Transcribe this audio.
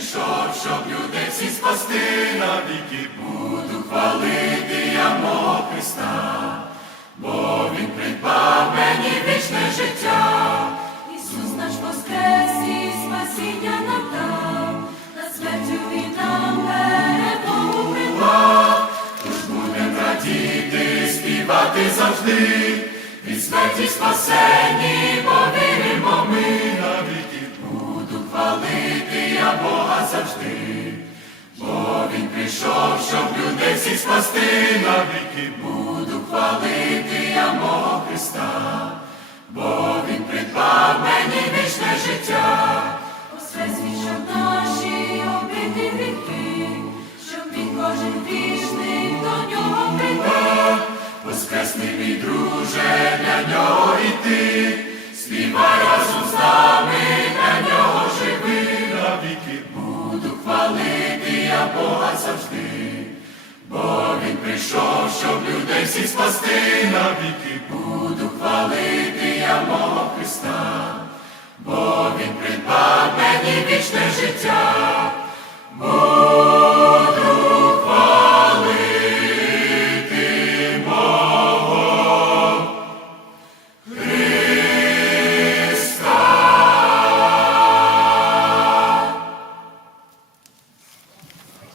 прийшов, щоб людей всі спасти навіки. Буду хвалити я мого Христа, бо Він придбав мені вічне життя. Ісус наш воскрес і спасіння нам дав, на смертю він нам перемогу придбав. Тож будем радіти, співати завжди, від смерті спасені, хвалити я Бога завжди, бо Він прийшов, щоб людей всіх спасти навіки. Буду хвалити я мого Христа, бо Він придбав мені вічне життя. Воскрес він, щоб наші обиди гріхи, щоб він кожен вічний до нього прийде. Воскресний мій друже, для нього Бога завжди, бо Він прийшов, щоб людей всіх спасти навіки. Буду хвалити